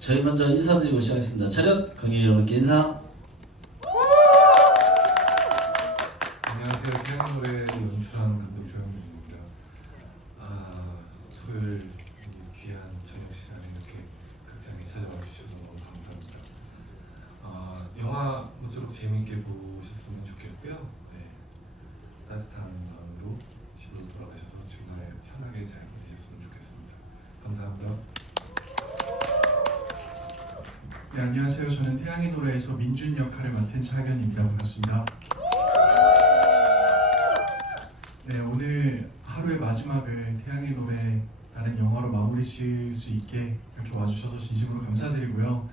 저희 먼저 인사드리고 시작하겠습니다. 차렷 경희 여러분께 인사. 안녕하세요. 태양 노래 연출하는 감독 조영준입니다. 아, 토요일 이 귀한 저녁 시간에 이렇게 극장에 찾아와 주셔서 너무 감사합니다. 아, 영화 모쪼록 재밌게 보셨으면 좋겠고요. 네, 따뜻한 마음으로 집으로 돌아가셔서 주말에 편하게 잘 보내셨으면 좋겠습니다. 네, 안녕하세요. 저는 태양의 노래에서 민준 역할을 맡은 차현입니다. 반갑습니다. 네, 오늘 하루의 마지막을 태양의 노래라는 영화로 마무리 지을 수 있게 이렇게 와주셔서 진심으로 감사드리고요.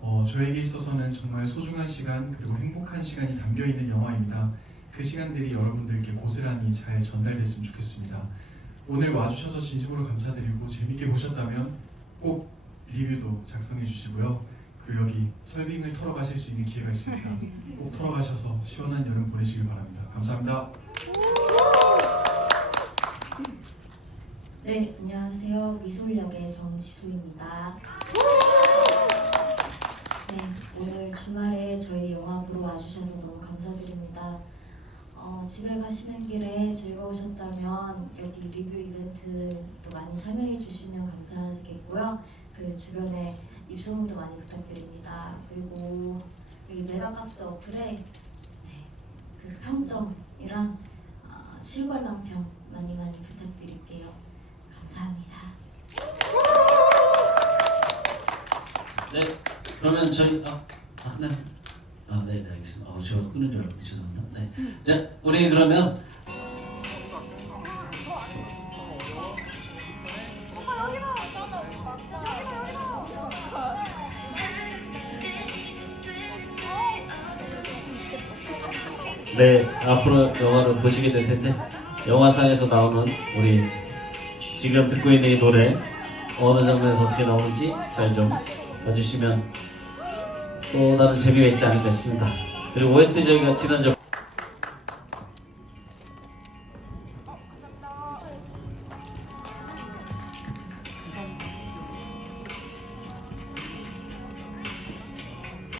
어, 저에게 있어서는 정말 소중한 시간 그리고 행복한 시간이 담겨 있는 영화입니다. 그 시간들이 여러분들께 고스란히 잘 전달됐으면 좋겠습니다. 오늘 와주셔서 진심으로 감사드리고 재밌게 보셨다면 꼭 리뷰도 작성해 주시고요. 여기 설빙을 털어가실 수 있는 기회가 있습니다. 꼭 털어가셔서 시원한 여름 보내시길 바랍니다. 감사합니다. 네, 안녕하세요. 미술역의 정지수입니다. 네, 오늘 주말에 저희 영화 보러 와주셔서 너무 감사드립니다. 어, 집에 가시는 길에 즐거우셨다면 여기 리뷰 이벤트도 많이 참여해 주시면 감사하겠고요. 그 주변에 입소문도 많이 부탁드립니다. 그리고 여기 메가박스 어플에 네, 그 평점이랑 아, 실관람 평 많이 많이 부탁드릴게요. 감사합니다. 네, 그러면 저희 아, 아 네. 아, 네, 네, 알겠습니다. 아, 제가 끊은 줄 알고 죄송합니다. 네. 자, 우리 그러면 네, 앞으로 영화를 보시게 될 텐데 영화상에서 나오는 우리 지금 듣고 있는 이 노래 어느 장면에서 어떻게 나오는지 잘 좀 봐주시면 또 다른 재미가 있지 않을까 싶습니다. 그리고 OST 저희가 지난주